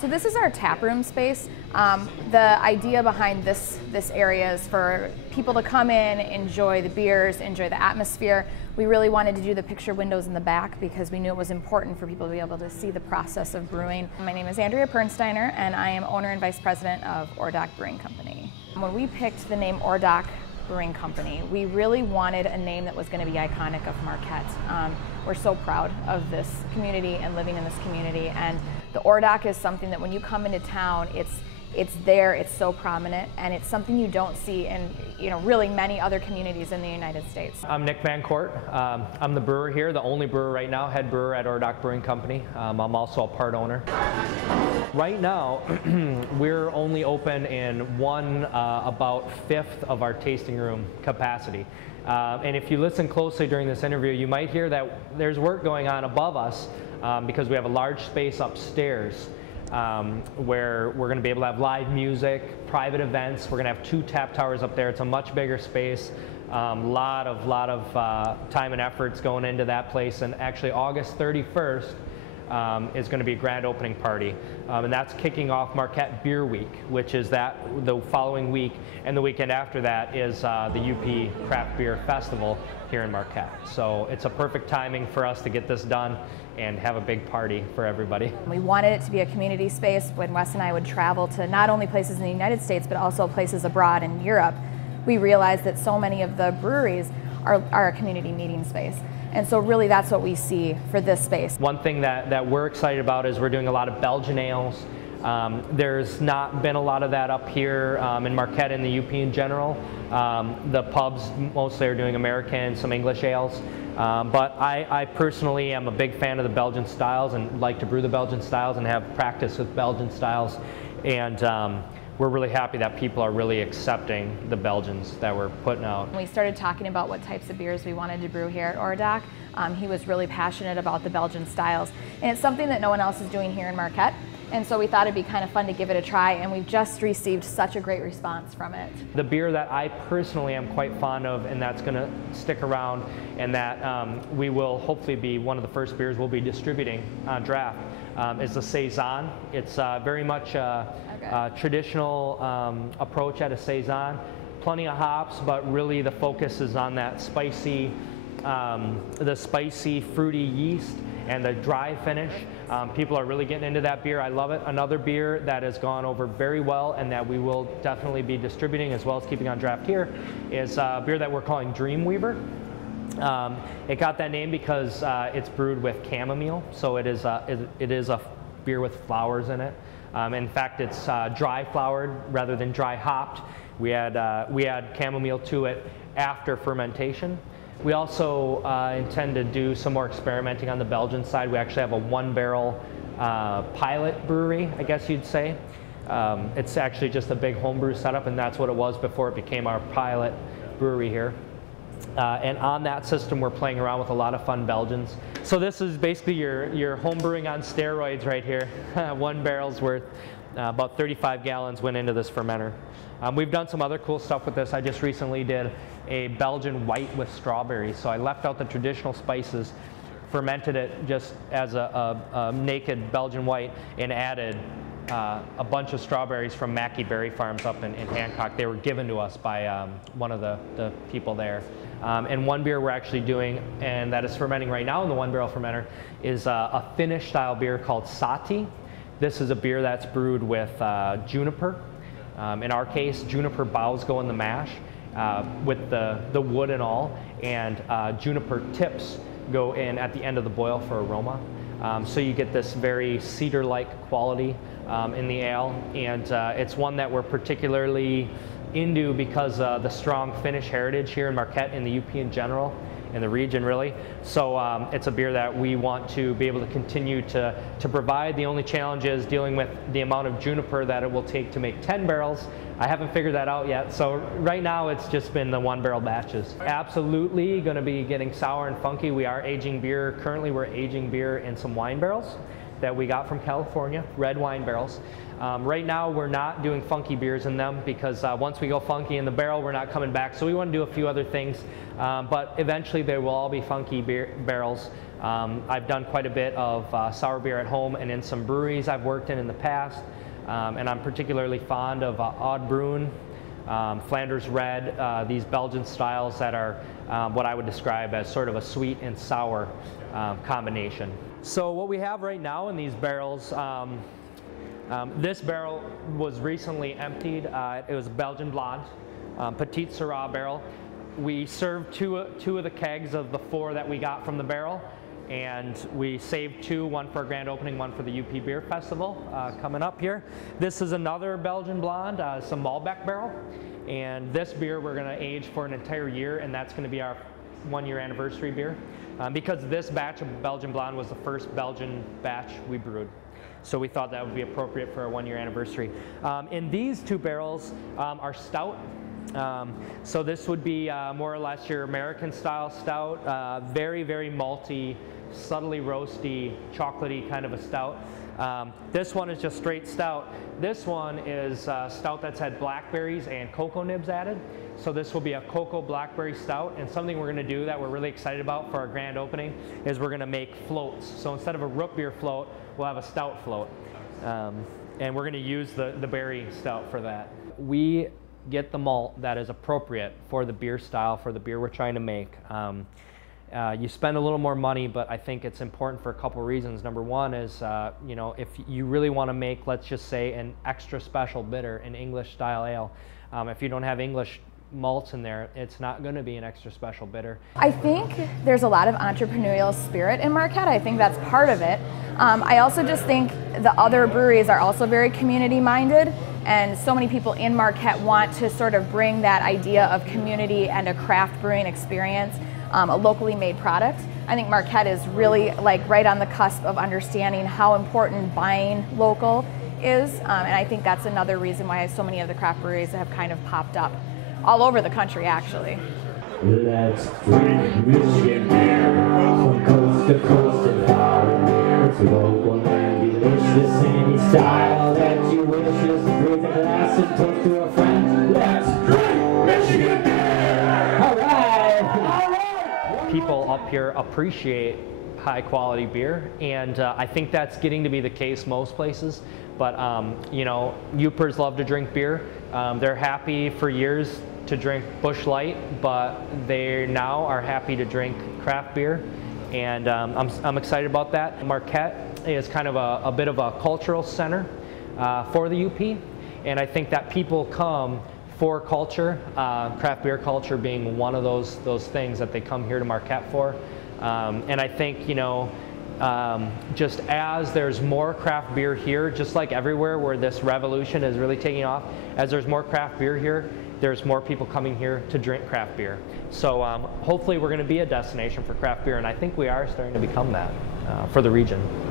So this is our tap room space. The idea behind this area is for people to come in, enjoy the beers, enjoy the atmosphere. We really wanted to do the picture windows in the back because we knew it was important for people to be able to see the process of brewing. My name is Andrea Pernsteiner, and I am owner and vice president of Ordock Brewing Company. When we picked the name Ordock Brewing Company, we really wanted a name that was going to be iconic of Marquette. We're so proud of this community and living in this community, and the Ordock is something that when you come into town, it's there, it's so prominent, and it's something you don't see in really many other communities in the United States. I'm Nick Van Court. I'm the brewer here, the only brewer right now, head brewer at Ordock Brewing Company. I'm also a part owner. Right now, we're only open in about fifth of our tasting room capacity. And if you listen closely during this interview, you might hear that there's work going on above us because we have a large space upstairs where we're going to be able to have live music, private events. We're going to have 2 tap towers up there. It's a much bigger space. Lot of time and efforts going into that place. And actually, August 31st is going to be a grand opening party, and that's kicking off Marquette Beer Week, which is the following week, and the weekend after that is the UP Craft Beer Festival here in Marquette. So it's a perfect timing for us to get this done and have a big party for everybody. We wanted it to be a community space. When Wes and I would travel to not only places in the United States, but also places abroad in Europe, we realized that so many of the breweries are a community meeting space. And so really that's what we see for this space. One thing that we're excited about is we're doing a lot of Belgian ales. There's not been a lot of that up here in Marquette and the UP in general. The pubs mostly are doing American, some English ales. But I personally am a big fan of the Belgian styles and like to brew the Belgian styles and have practice with Belgian styles. And we're really happy that people are really accepting the Belgians that we're putting out. When we started talking about what types of beers we wanted to brew here at Ordock, he was really passionate about the Belgian styles. And it's something that no one else is doing here in Marquette. And so we thought it'd be kind of fun to give it a try, and we've just received such a great response from it. The beer that I personally am quite fond of, and that's going to stick around, and that we will hopefully be one of the first beers we'll be distributing on draft, is the Saison. It's very much a traditional approach at a Saison. Plenty of hops, but really the focus is on that spicy, fruity yeast and the dry finish. People are really getting into that beer. I love it. Another beer that has gone over very well and that we will definitely be distributing as well as keeping on draft here is a beer that we're calling Dreamweaver. It got that name because it's brewed with chamomile, so it is a beer with flowers in it. In fact, it's dry flowered rather than dry hopped. We add chamomile to it after fermentation. We also intend to do some more experimenting on the Belgian side. We actually have a 1-barrel pilot brewery, I guess you'd say. It's actually just a big homebrew setup, and that's what it was before it became our pilot brewery here. And on that system, we're playing around with a lot of fun Belgians. So this is basically your home brewing on steroids right here. 1 barrel's worth. About 35 gallons went into this fermenter. We've done some other cool stuff with this. I just recently did a Belgian white with strawberries. So I left out the traditional spices, fermented it just as a naked Belgian white, and added a bunch of strawberries from Mackey Berry Farms up in Hancock. They were given to us by one of the people there. And one beer we're actually doing, and that is fermenting right now in the 1-barrel fermenter, is a Finnish style beer called Sati. This is a beer that's brewed with juniper. In our case, juniper boughs go in the mash with the wood and all, and juniper tips go in at the end of the boil for aroma. So you get this very cedar-like quality in the ale, and it's one that we're particularly into because the strong Finnish heritage here in Marquette and the UP in general, in the region really. So it's a beer that we want to be able to continue to provide. The only challenge is dealing with the amount of juniper that it will take to make 10 barrels. I haven't figured that out yet. So right now it's just been the 1-barrel batches. Absolutely going to be getting sour and funky. We are aging beer. Currently we're aging beer in some wine barrels that we got from California, red wine barrels. Right now we're not doing funky beers in them because once we go funky in the barrel, we're not coming back. So we want to do a few other things, but eventually they will all be funky barrels. I've done quite a bit of sour beer at home and in some breweries I've worked in the past, and I'm particularly fond of Oud Brewing, Flanders Red, these Belgian styles that are what I would describe as sort of a sweet and sour combination. So what we have right now in these barrels, this barrel was recently emptied. It was a Belgian Blonde, Petite Syrah barrel. We served two of the kegs of the 4 that we got from the barrel, and we saved 2, one for a grand opening, one for the UP Beer Festival coming up here. This is another Belgian Blonde, some Malbec barrel, and this beer we're going to age for an entire year, and that's going to be our 1-year anniversary beer, because this batch of Belgian Blonde was the first Belgian batch we brewed. So we thought that would be appropriate for our 1-year anniversary. In these 2 barrels are stout. So this would be more or less your American style stout, very, very malty, subtly roasty, chocolatey kind of a stout. This one is just straight stout. This one is stout that's had blackberries and cocoa nibs added. So this will be a cocoa blackberry stout, and something we're going to do that we're really excited about for our grand opening is we're going to make floats. So instead of a root beer float, we'll have a stout float, and we're going to use the berry stout for that. We get the malt that is appropriate for the beer style, for the beer we're trying to make. You spend a little more money, but I think it's important for a couple reasons. Number one is, you know, if you really want to make, let's just say, an extra special bitter, an English style ale, if you don't have English malts in there, it's not going to be an extra special bitter. I think there's a lot of entrepreneurial spirit in Marquette. I think that's part of it. I also just think the other breweries are also very community minded, and so many people in Marquette want to sort of bring that idea of community and a craft brewing experience, a locally made product. I think Marquette is really like right on the cusp of understanding how important buying local is, and I think that's another reason why so many of the craft breweries have kind of popped up all over the country, actually. Let's drink Michigan beer from coast to coast and far and near. It's local and delicious, any style that you wish. Just raise a glass and toast to a friend. Let's drink Michigan beer! All right! All right! People up here appreciate high quality beer, and I think that's getting to be the case most places. But you know, Yoopers love to drink beer. They're happy for years to drink Busch Light, but they now are happy to drink craft beer, and I'm excited about that. Marquette is kind of a bit of a cultural center for the UP, and I think that people come for culture, craft beer culture being one of those things that they come here to Marquette for, and I think, you know, just as there's more craft beer here, just like everywhere where this revolution is really taking off, as there's more craft beer here, there's more people coming here to drink craft beer. So hopefully we're going to be a destination for craft beer, and I think we are starting to become that for the region.